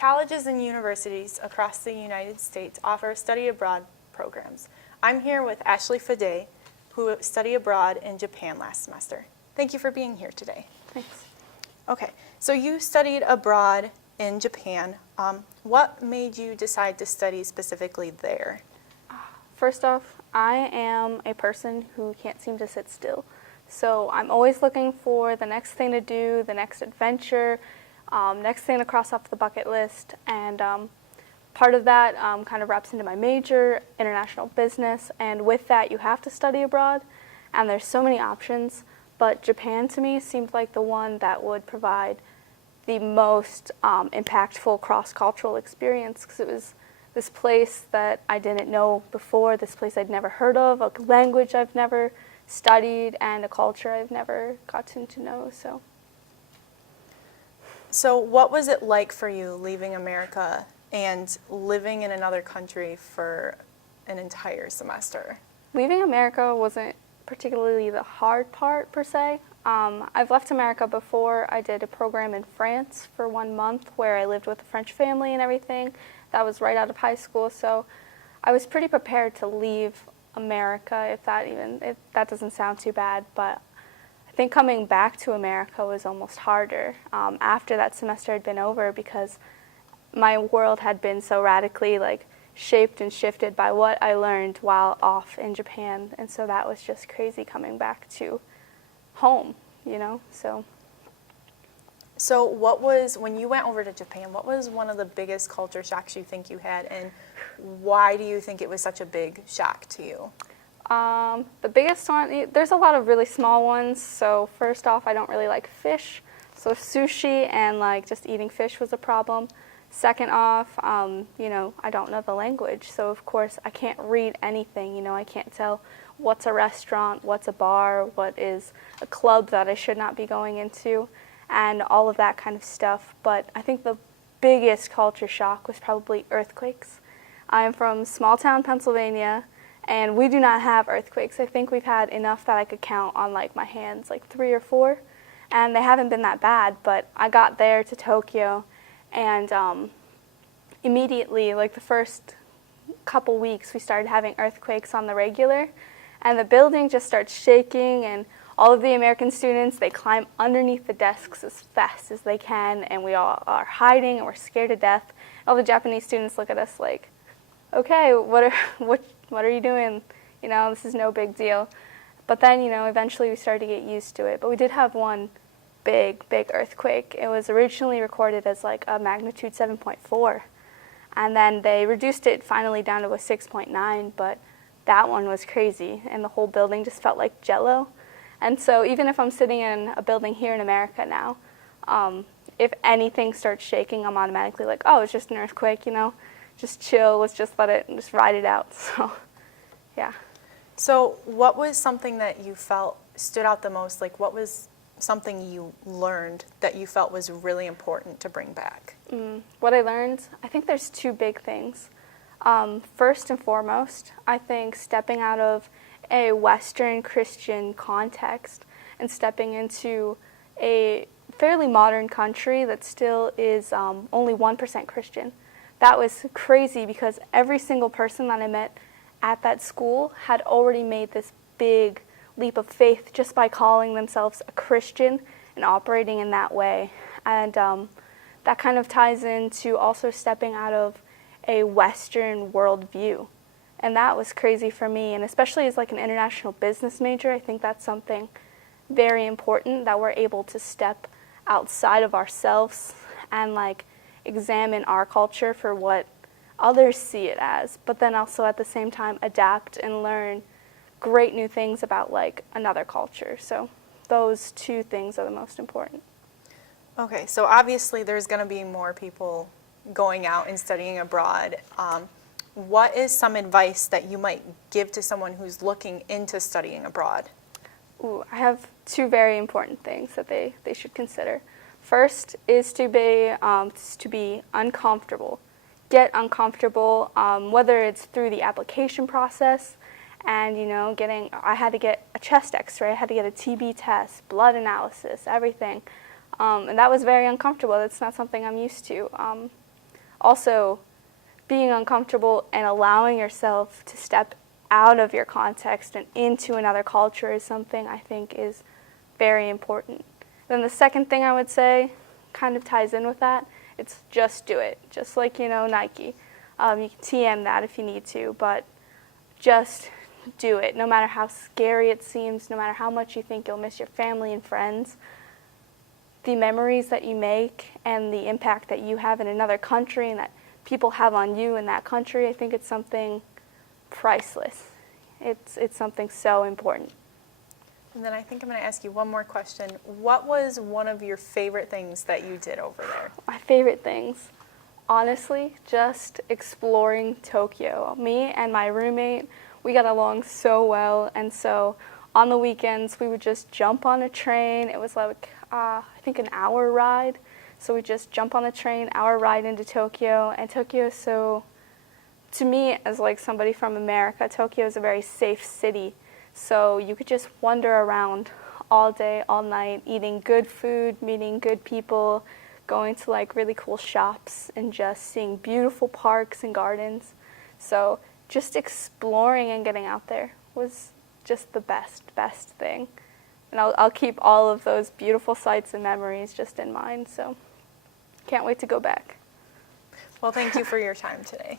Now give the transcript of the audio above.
Colleges and universities across the United States offer study abroad programs. I'm here with Ashleigh Fedei, who studied abroad in Japan last semester. Thank you for being here today. Thanks. Okay, so you studied abroad in Japan. What made you decide to study specifically there? First off, I am a person who can't seem to sit still. So I'm always looking for the next thing to do, the next adventure, next thing to cross off the bucket list. And part of that kind of wraps into my major, international business. And with that, you have to study abroad. And there's so many options. But Japan, to me, seemed like the one that would provide the most impactful cross-cultural experience, because it was this place that I didn't know before, this place I'd never heard of, a language I've never studied, and a culture I've never gotten to know. So what was it like for you leaving America and living in another country for an entire semester? Leaving America wasn't particularly the hard part, per se. I've left America before. I did a program in France for 1 month where I lived with a French family and everything. That was right out of high school, so I was pretty prepared to leave America, if that doesn't sound too bad, but I think coming back to America was almost harder after that semester had been over, because my world had been so radically shaped and shifted by what I learned while off in Japan, and so that was just crazy coming back to home, So what was, when you went over to Japan, what was one of the biggest culture shocks you think you had, and why do you think it was such a big shock to you? The biggest one, there's a lot of really small ones. So first off, I don't really like fish. So sushi and just eating fish was a problem. Second off, I don't know the language. So of course I can't read anything. I can't tell what's a restaurant, what's a bar, what is a club that I should not be going into, and all of that kind of stuff. But I think the biggest culture shock was probably earthquakes. I am from small town Pennsylvania, and we do not have earthquakes. I think we've had enough that I could count on my hands, 3 or 4, and they haven't been that bad. But I got there to Tokyo, and immediately, the first couple weeks, we started having earthquakes on the regular, and the building just starts shaking, and all of the American students, they climb underneath the desks as fast as they can, and we all are hiding, and we're scared to death. All the Japanese students look at us like, okay, what are you doing? This is no big deal. But then, eventually we started to get used to it. But we did have one big earthquake. It was originally recorded as a magnitude 7.4. And then they reduced it finally down to a 6.9, but that one was crazy, and the whole building just felt like jello. And so even if I'm sitting in a building here in America now, if anything starts shaking, I'm automatically like, oh, it's just an earthquake, just chill, let's just let it, just ride it out. So, yeah. So what was something that you felt stood out the most? What was something you learned that you felt was really important to bring back? What I learned, I think there's 2 big things. First and foremost, I think stepping out of a Western Christian context and stepping into a fairly modern country that still is only 1% Christian. That was crazy, because every single person that I met at that school had already made this big leap of faith just by calling themselves a Christian and operating in that way. And that kind of ties into also stepping out of a Western worldview. And that was crazy for me, and especially as an international business major, I think that's something very important, that we're able to step outside of ourselves and examine our culture for what others see it as, but then also at the same time adapt and learn great new things about another culture. So those 2 things are the most important. Okay, so obviously there's going to be more people going out and studying abroad. What is some advice that you might give to someone who's looking into studying abroad? I have 2 very important things that they should consider. First is to be uncomfortable. Get uncomfortable, whether it's through the application process, and I had to get a chest x-ray, I had to get a TB test, blood analysis, everything. And that was very uncomfortable. That's not something I'm used to. also being uncomfortable and allowing yourself to step out of your context and into another culture is something I think is very important. Then the second thing I would say kind of ties in with that. It's just do it. Just like, Nike. You can TM that if you need to, but just do it. No matter how scary it seems, no matter how much you think you'll miss your family and friends, the memories that you make and the impact that you have in another country and that people have on you in that country, I think it's something priceless. It's something so important. And then I think I'm going to ask you one more question. What was one of your favorite things that you did over there? My favorite things, honestly, just exploring Tokyo. Me and my roommate, we got along so well, and so on the weekends we would just jump on a train. It was like, I think an hour ride. So we just jump on a train, hour ride into Tokyo, and Tokyo is so, to me, as like somebody from America, Tokyo is a very safe city. So you could just wander around all day, all night, eating good food, meeting good people, going to like really cool shops, and just seeing beautiful parks and gardens. So just exploring and getting out there was just the best thing. And I'll keep all of those beautiful sights and memories just in mind. So can't wait to go back. Well, thank you for your time today.